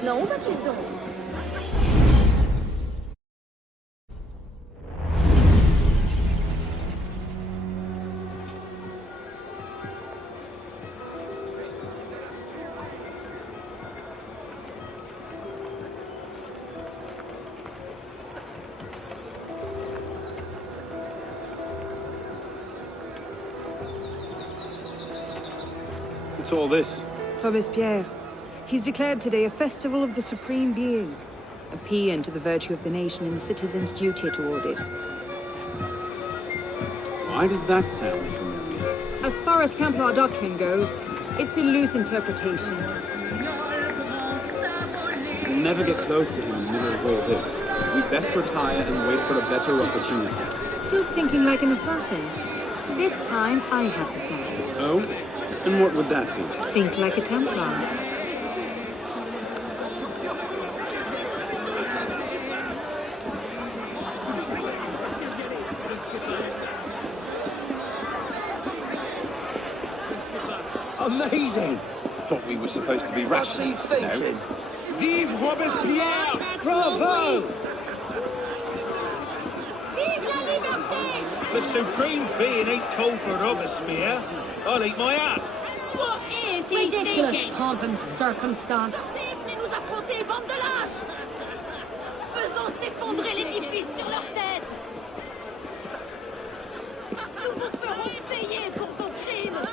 Maintenant, où va-t-il donc? What's all this? Robespierre. He's declared today a festival of the Supreme Being. A paean to the virtue of the nation and the citizens' duty toward it. Why does that sound familiar? As far as Templar doctrine goes, it's a loose interpretation. We'll never get close to him in the middle of all this. We'd best retire and wait for a better opportunity. Still thinking like an assassin. This time, I have the plan. Oh? And what would that be? Think like a Templar. Amazing! Thought we were supposed to be rationalists now. Vive Robespierre! Bravo! Vive la liberté! The Supreme Being ain't called for Robespierre. I'll eat my hat. What is he Ridiculous thinking? pomp and circumstance. Venez nous affronter, bande de lâches! Faisons s'effondrer l'édifice sur leur tête! Nous vous ferons payer pour vos crimes!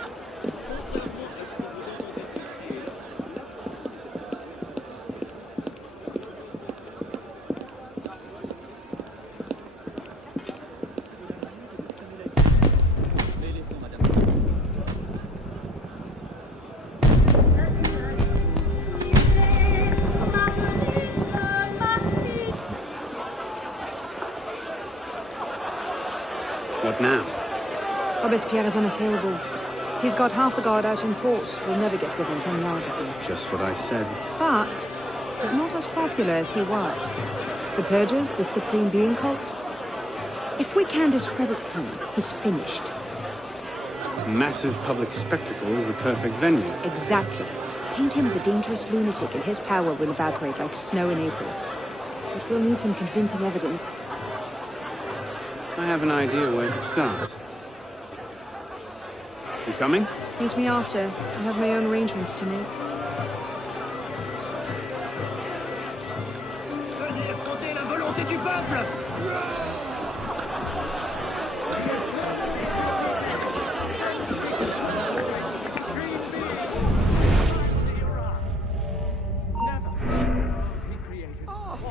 What now? Robespierre is unassailable. He's got half the guard out in force. We'll never get within 10 yards of him. Just what I said. But he's not as popular as he was. The Purgers, the Supreme Being cult. If we can discredit him, he's finished. A massive public spectacle is the perfect venue. Exactly. Paint him as a dangerous lunatic and his power will evaporate like snow in April. But we'll need some convincing evidence. I have an idea where to start. You coming? Meet me after. I have my own arrangements to make. Venez affronter la volonté du peuple!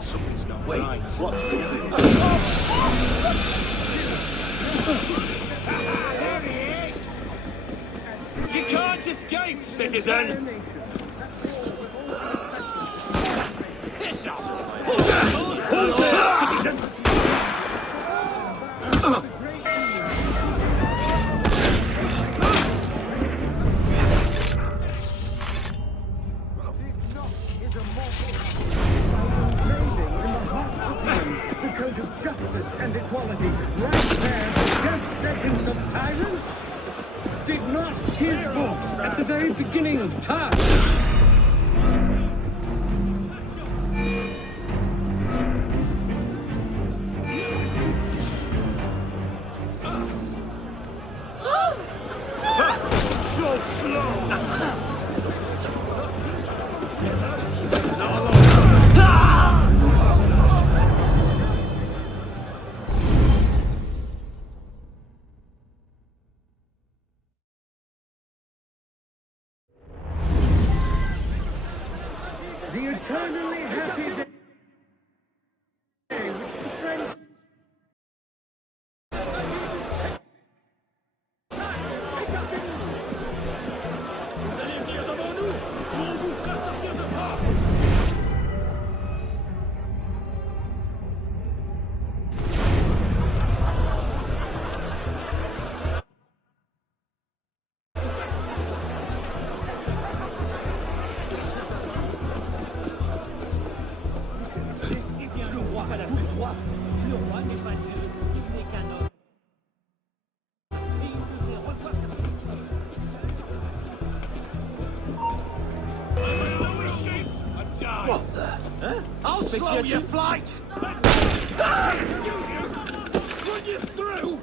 Something's not right. What? You can't escape, citizen! Piss up! Citizen! The code of justice and equality, right there, just setting some tyrants? Did not his voice at the very beginning of time? So slow! The eternally happy day which the French What the? Huh? I'll slow your flight! Run you through!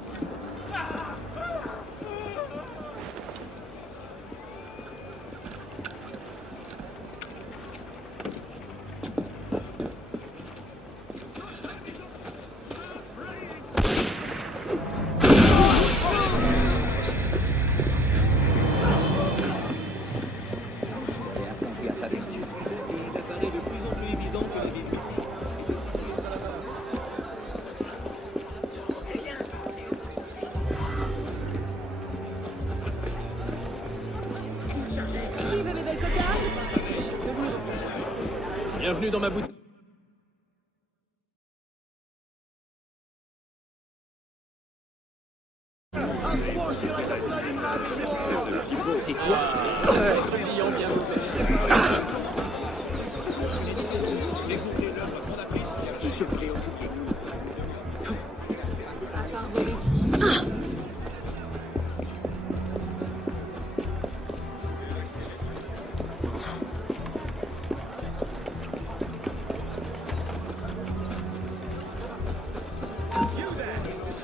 Bienvenue dans ma boutique. Tais-toi. Il se préoccupe.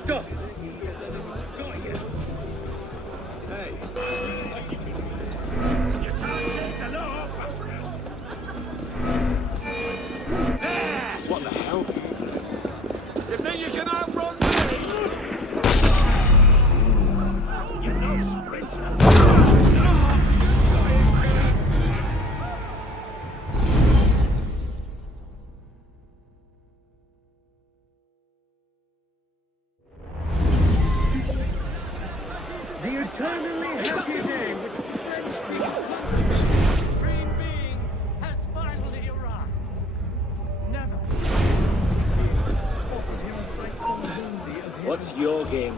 Stop! What the hell? You think you can outrun me? You know, sprinter. The eternally happy day which Supreme being has finally arrived. Never. What's your game,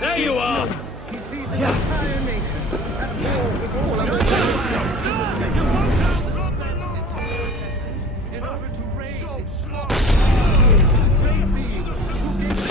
There you are! he sees the entire nation at war with all of In order to raise its slow! great being who gave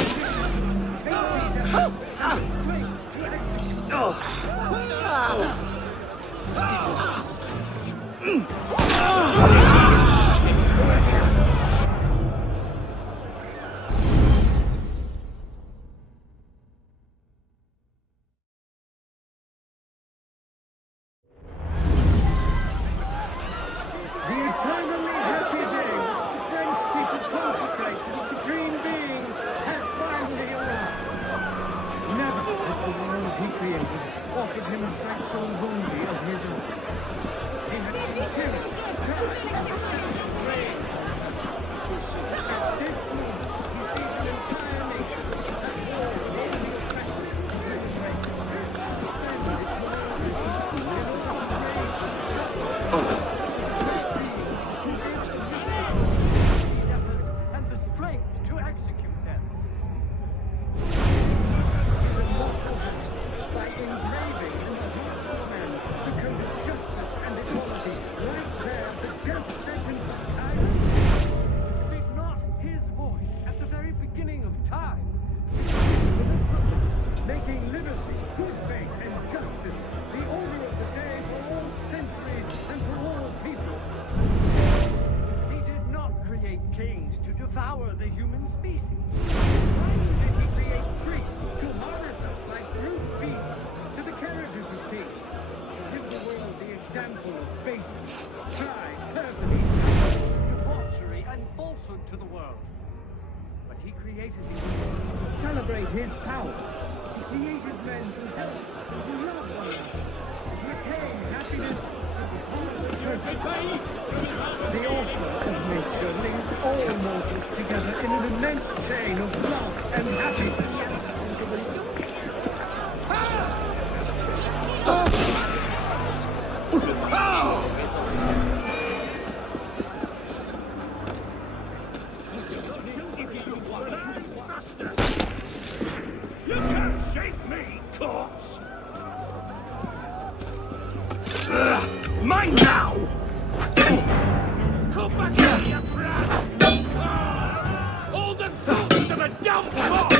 the eternally happy day which the French people consecrate to the Supreme Being has finally arrived. Never has the world he created offered him a sight so worthy of his own. He has been tyranny, rage. At this moment, he sees an entire nation at war with all the and the strength to execute them. by engraving in the heart of man the code of justice and equality, right there the death sentence of tyrants. Did not his voice at the very beginning of time Making liberty, good faith, and justice the order of the day for all centuries and for all people. he did not create kings to devour the human species. Why did he create priests to harness us like brute beasts to the carriages of peace? To give the world the example of baseness, pride, perfidy, Debauchery and falsehood to the world. But he created these to celebrate his power. He created men to help and to love one another, to attain happiness and perfect. The author of nature links all mortals together in an immense chain of love and happiness. You can't shake me, corpse! Mine now! Come back here, you brat! All the thoughts to the dump box!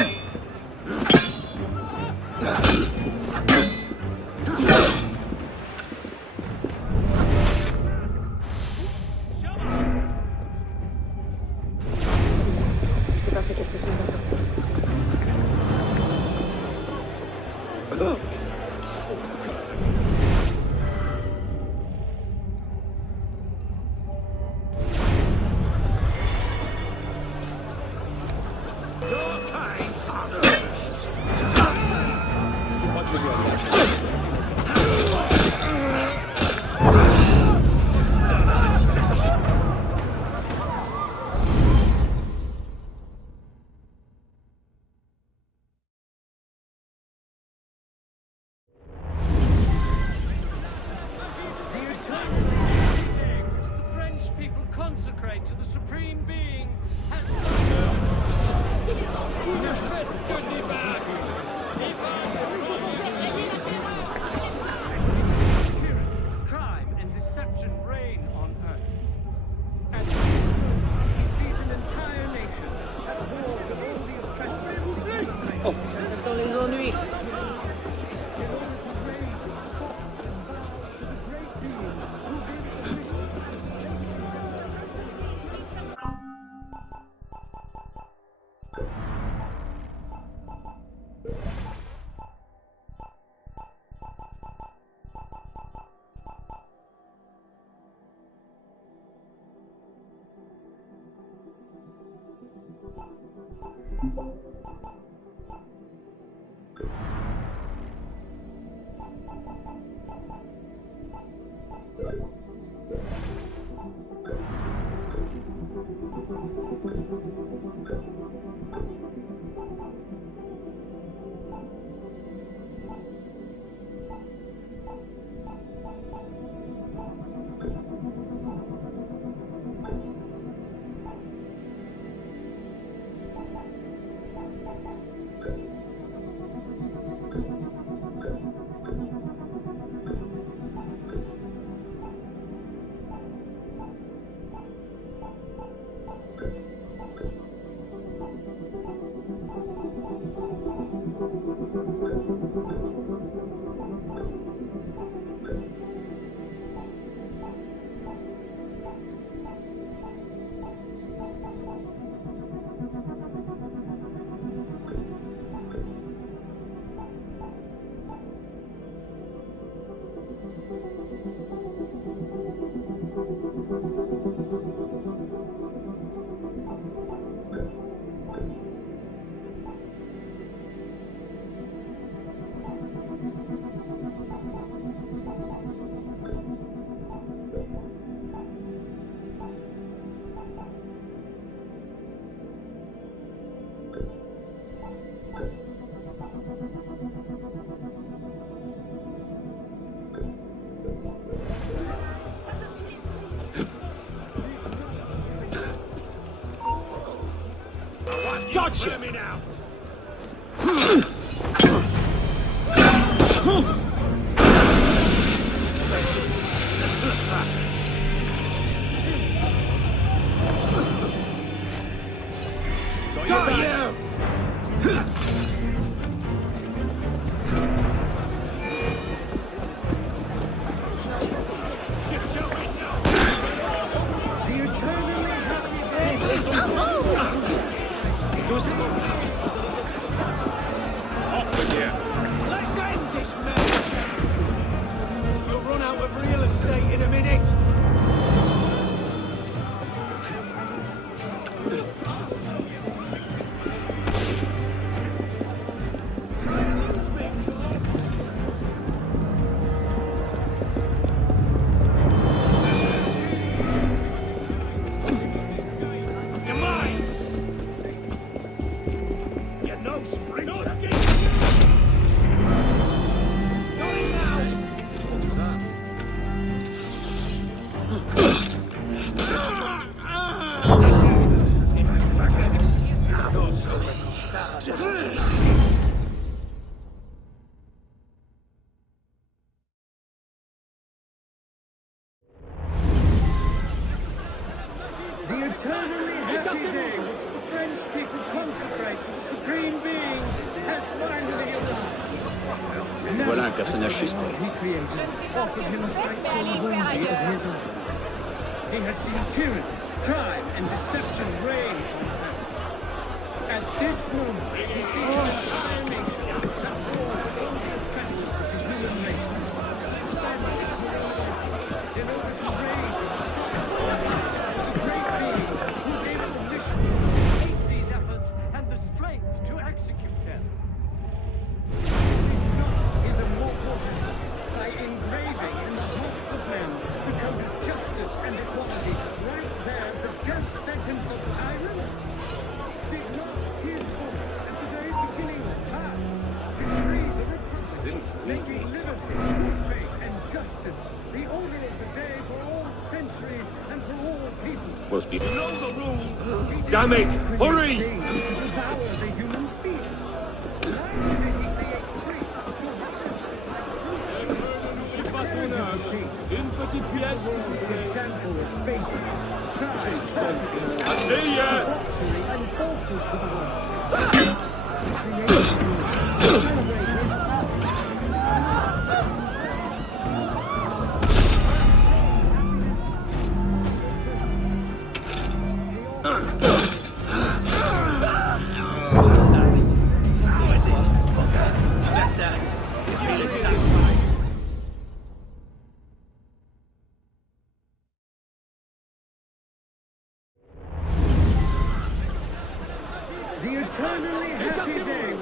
Gotcha! Me now. Got you! Let's end this madness! We'll run out of real estate in a minute! Voilà un personnage suspect. Je ne sais pas ce que vous faites, mais allez le faire ailleurs. He has seen tyranny, crime, and deception reign on earth. At this moment, he sees an entire nation that falls all the oppressors of the human race. In order to raise the great being who gave us the mission to make these efforts and the strength to execute them. Is a mortal faith, and justice, the order of the day for all centuries and for all people. Most people Know the rules! Damn it! Hurry! Devour the human species. Une petite pièce, s'il vous plaît. Example of faith. I see ya! The eternally happy day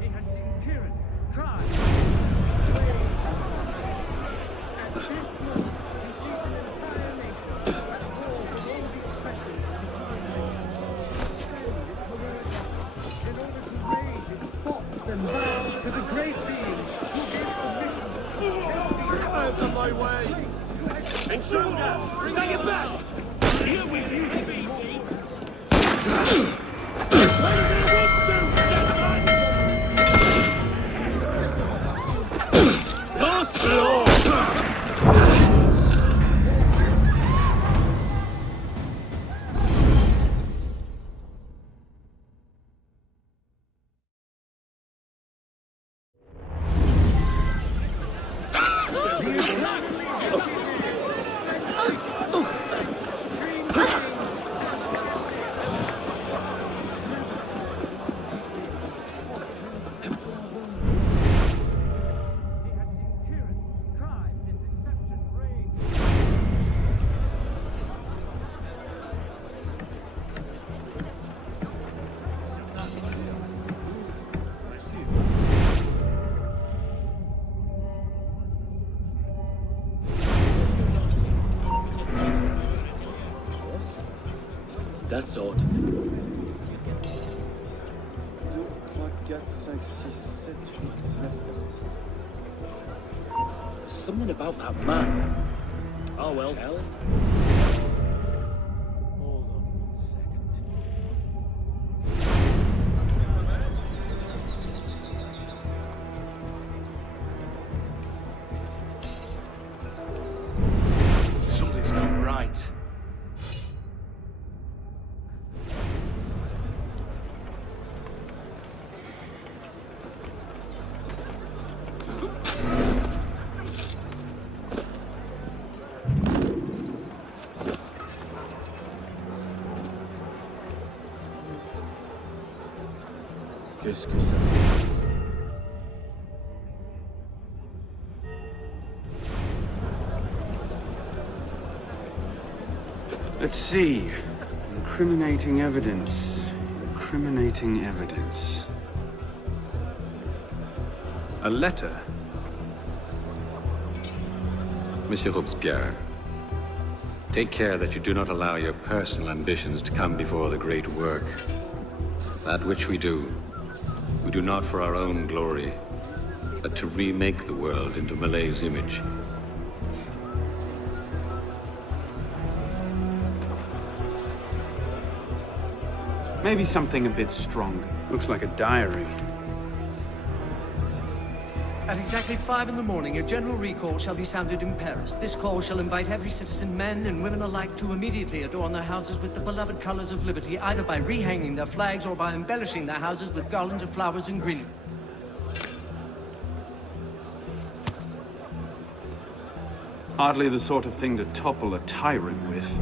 He has seen tyranny, crime, to the great being Out of my way! And shoulder! Bring it back! Here with you, heavy! So slow! That's odd. 2, 3, 4, 5, 6, 7, 8, 9. There's something about that man. Oh well, hell. Hold on 1 second. Something's not right. Qu'est-ce que ça? Let's see. Incriminating evidence. Incriminating evidence. A letter. Monsieur Robespierre, take care that you do not allow your personal ambitions to come before the great work. That which we do not for our own glory, but to remake the world into Malay's image. Maybe something a bit stronger. Looks like a diary. At exactly 5 in the morning, a general recall shall be sounded in Paris. This call shall invite every citizen, men and women alike, to immediately adorn their houses with the beloved colors of liberty, either by rehanging their flags or by embellishing their houses with garlands of flowers and greenery. Hardly the sort of thing to topple a tyrant with.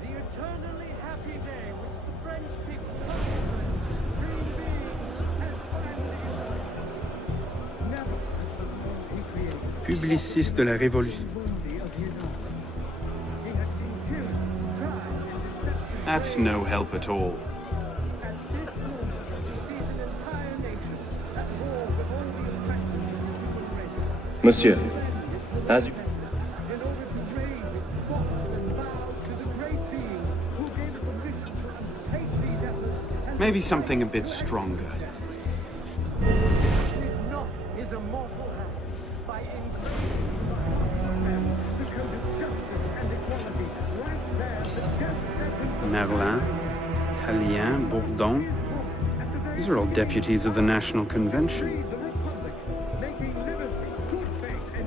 the eternally happy day which the French people Publiciste de la Révolution. That's no help at all. Monsieur, as Maybe something a bit stronger. Not his immortal hand by engraving the code of justice and equality right there, the just Merlin, Tallien, Bourdon. These are all deputies of the National Convention.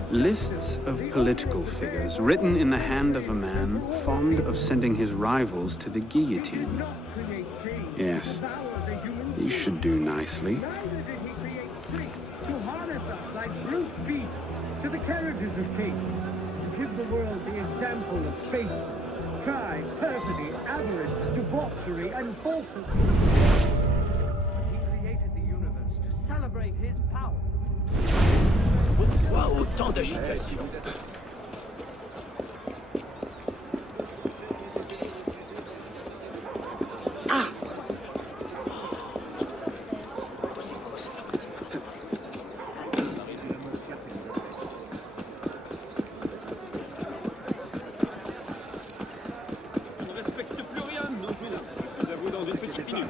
Lists of political figures written in the hand of a man fond of sending his rivals to the guillotine. Yes, these should do nicely. to harness us like brute beasts to the carriages of kings, to give the world the example of faith, pride, perfidy, avarice, debauchery, and falsehood. He created the universe to celebrate his power. Pourquoi autant d'agitation? On ne respecte plus rien de nos jours. Je vous avoue dans une petite minute.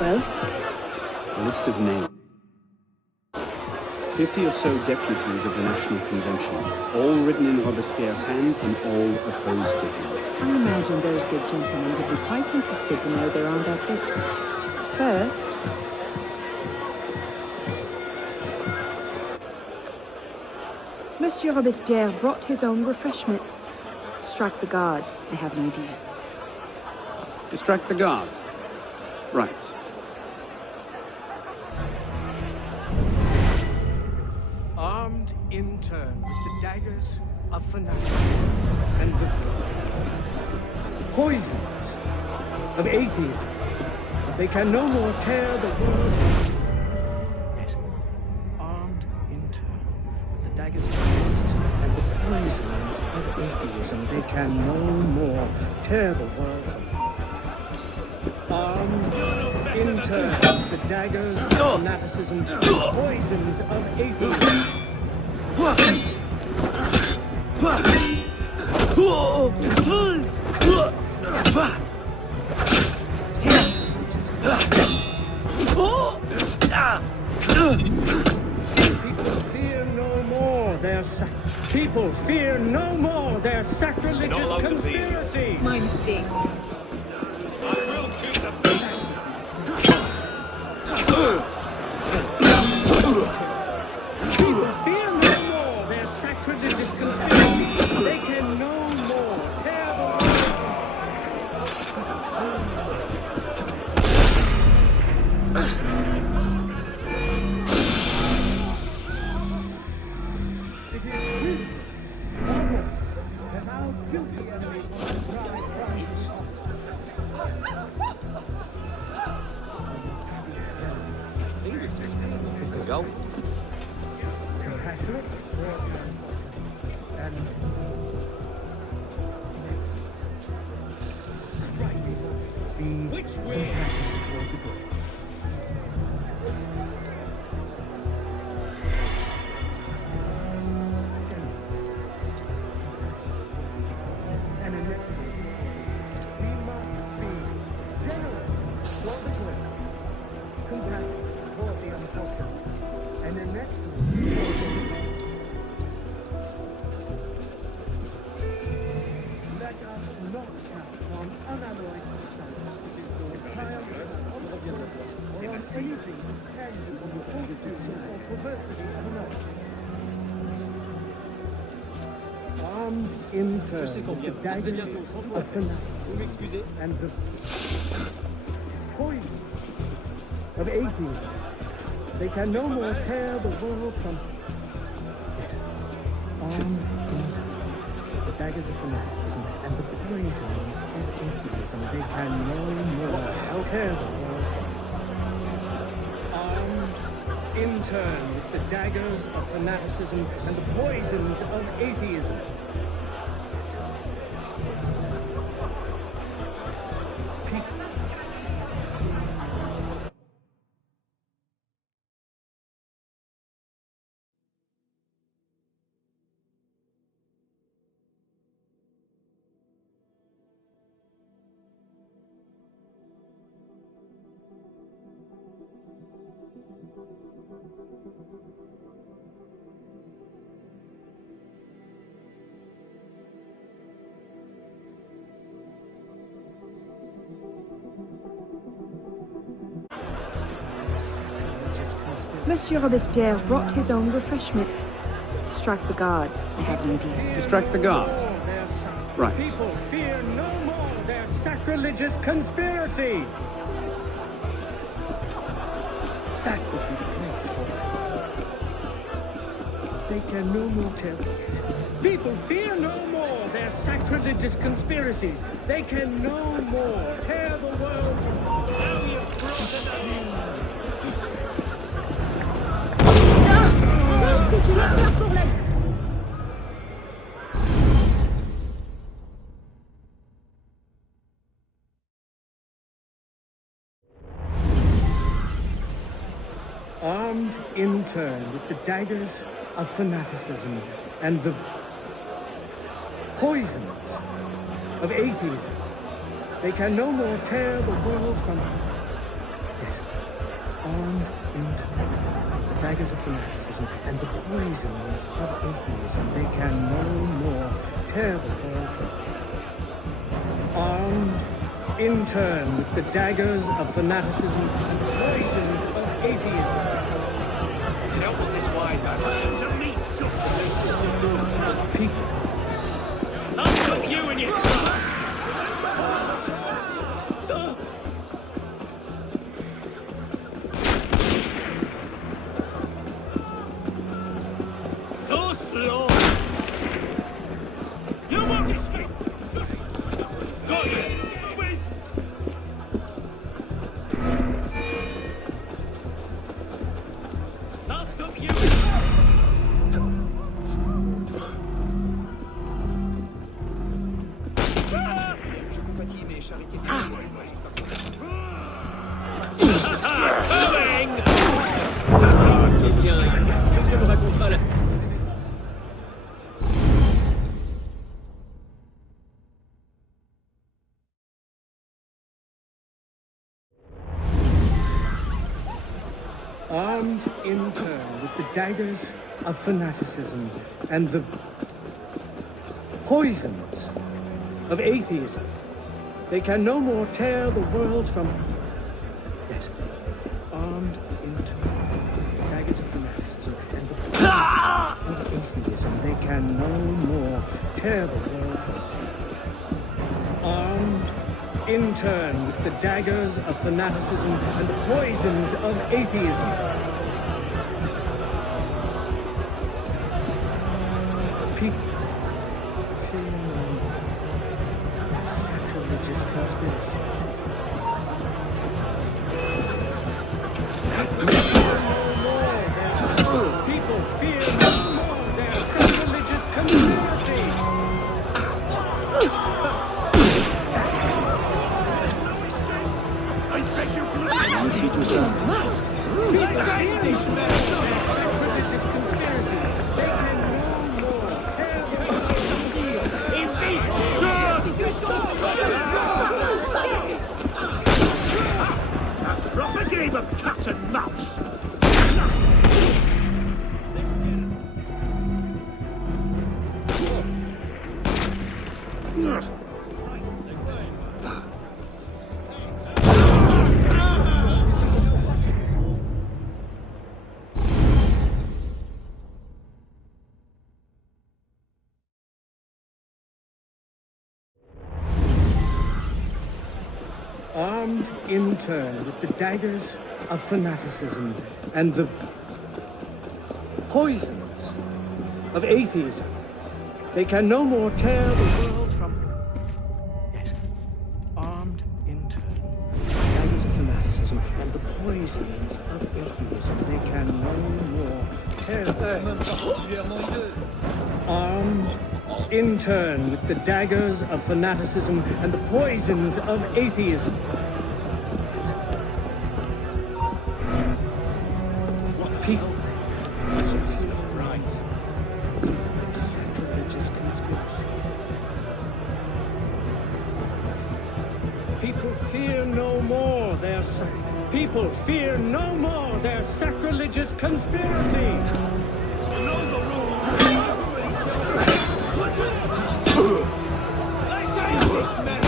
Well? A list of names. 50 or so deputies of the National Convention, all written in Robespierre's hand and all opposed to him. I imagine those good gentlemen would be quite interested to know they're on that list. First... Monsieur Robespierre brought his own refreshments. Strike the guards, I have an idea. Distract the guards. Right. Armed in turn with the daggers of fanatics and the poisons of atheism, they can no more tear the world. Yes, armed in turn with the daggers of fanaticism and the poisons of atheism, they can no more tear the world from. Armed in turn with the daggers of fanaticism and the poisons of atheism. People fear no more their sacrilegious conspiracy. Mein Stick. People fear no more their sacrilegious conspiracy. They can no more tear the world. It is we, that our guilty enemy will drive price. Go. Compassionate and which way? And in this we must be generous for the good, compassionate for the unfortunate, and in next let us not count on unalloyed or on anything tangible or fortune or perversity of another. Armed in turn with the daggers of fanatics and the poison of atheism. They can no more tear the world from armed into the daggers of fanaticism and the poisons of atheism. They can no more tear the world from armed in turn with the daggers of fanaticism and the poisons of atheism. Monsieur Robespierre brought his own refreshments. Distract the guards. I have an idea. Distract the guards. Right. People fear no more their sacrilegious conspiracies. That would be the place for it. They can no more tell. People fear no more their sacrilegious conspiracies. They can no more tear the world from. Now we have broken the armed in turn with the daggers of fanaticism and the poison of atheism. They can no more tear the world from. Yes, armed in turn with the daggers of fanaticism and the poisons of atheism. They can no more tear the world from. Armed in turn with the daggers of fanaticism and the poisons of atheism. Tell what this way, to meet justice. People. I'll put you in your trap. So slow. You won't escape. Just go ahead. I'll stop you. Armed in turn with the daggers of fanaticism and the poisons of atheism. They can no more tear the world from. Yes, armed in turn with the daggers of fanaticism and the poisons of atheism. They can no more tear the world from. Armed in turn with the daggers of fanaticism and the poisons of atheism. People fear sacrilegious conspiracies. People fear no more their sacrilegious conspiracies. Tout ça. A proper game of cat and mouse. Armed in turn with the daggers of fanaticism and the poisons of atheism, they can no more tear the world from... Yes, armed in turn with the daggers of fanaticism and the poisons of atheism, they can no more tear the world. Armed in turn with the daggers of fanaticism and the poisons of atheism. What people should feel right. Sacrilegious conspiracies. People fear no more their people fear no more their sacrilegious conspiracies. Know the rules. I say this man.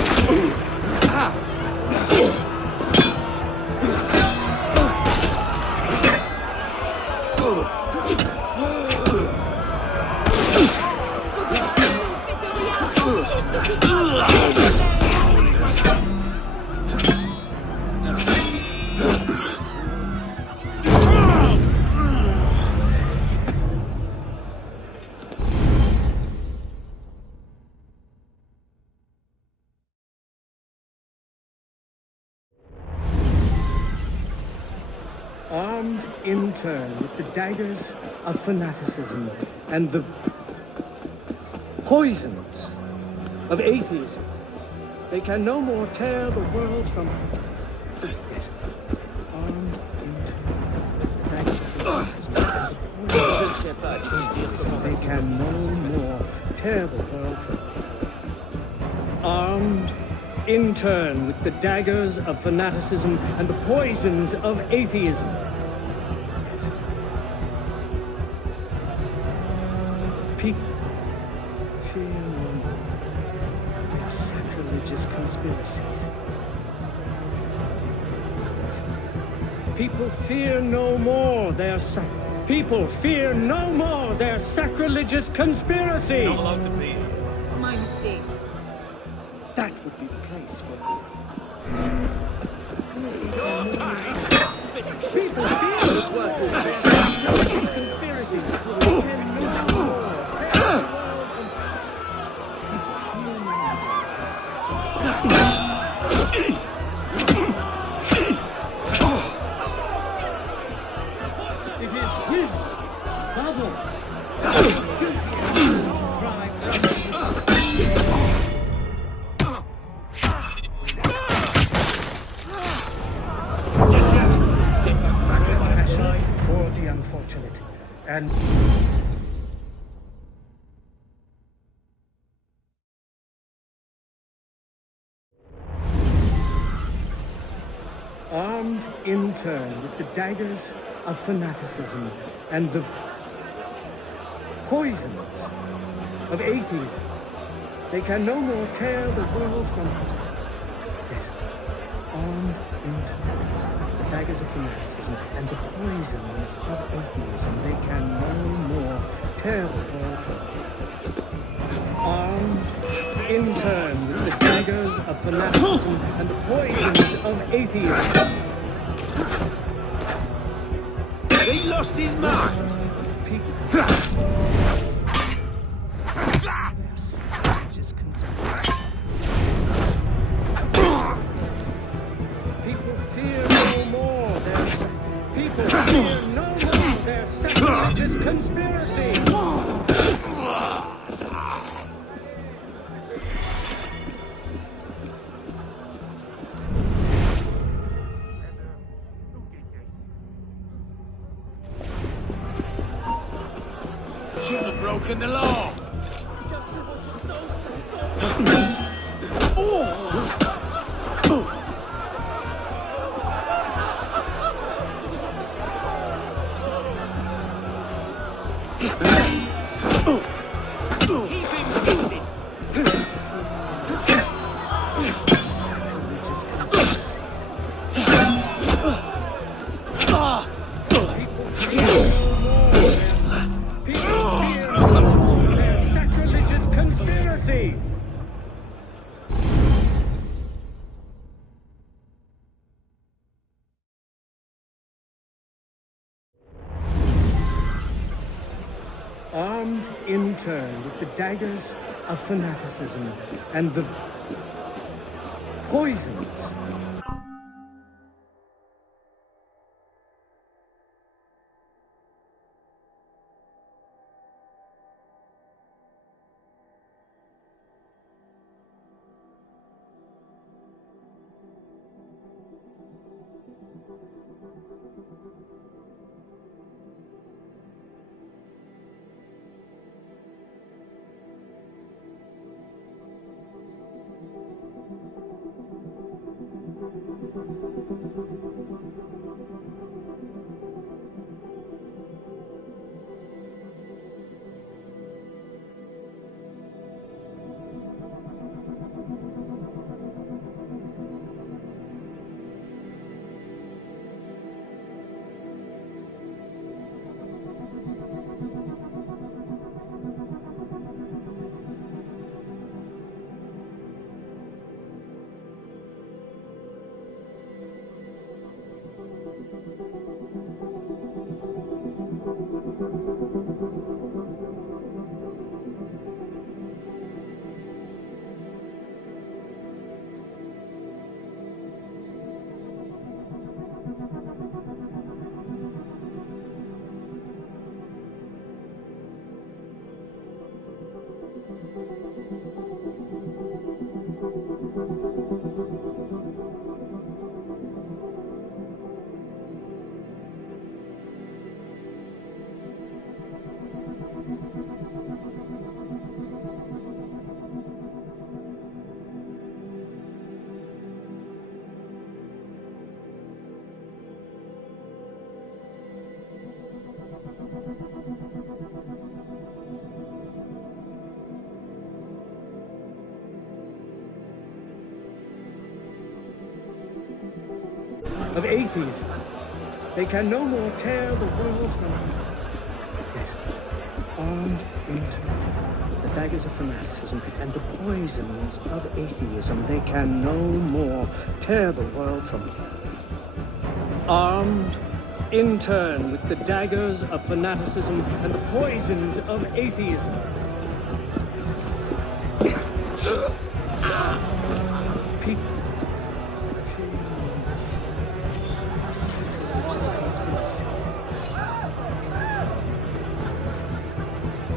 Armed in turn with the daggers of fanaticism and the poisons of atheism, they can no more tear the world from... Yes. Armed in turn with the daggers of fanaticism, they can no more tear the world from... Armed in turn with the daggers of fanaticism and the poisons of atheism. People fear no more their sacrilegious conspiracies. People fear no more their people fear no more their sacrilegious conspiracies. Not allowed to be here. My mistake. That would be the place for you. People fear the work of their conspiracies. It is wisdom, novel, guilty cry from for the unfortunate, and armed in turn with the daggers of fanaticism and the poison of atheism, they can no more tear the world from... Yes, armed in turn with the daggers of fanaticism and the poisons of atheism, they can no more tear the world from... Armed in turn with the daggers of fanaticism and the poisons of atheism. He lost his mind. People fear no more their people fear no more their sacrilegious conspiracy. Should have broken the law. daggers of fanaticism and the poisons. Of atheism. They can no more tear the world from armed into the daggers of fanaticism and the poisons of atheism. They can no more tear the world from armed in turn with the daggers of fanaticism and the poisons of atheism.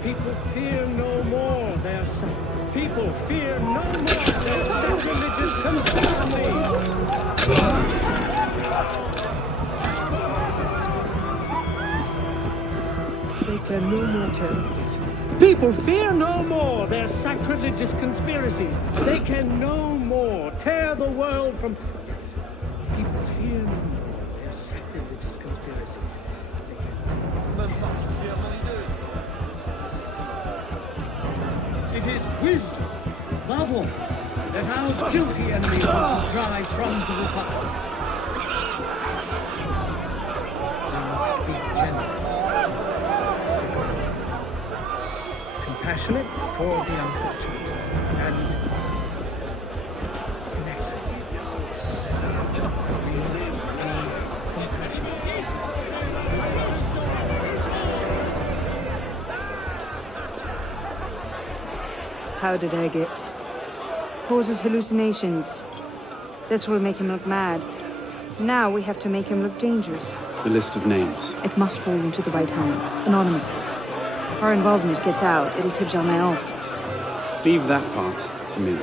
People fear no more their people fear no more their sacrilegious conspiracies. They can no more tear. People fear no more their sacrilegious conspiracies. They can no more tear the world from. People fear no more their sacrilegious conspiracies. It is wisdom, above all, that our guilty enemies want to drive from to the past. We must be generous, compassionate toward the unfortunate, and inexorable. We should be compassionate. How did I get? Causes hallucinations. This will make him look mad. Now we have to make him look dangerous. The list of names. It must fall into the right hands, anonymously. If our involvement gets out, it'll tip Jeannotte off. Leave that part to me.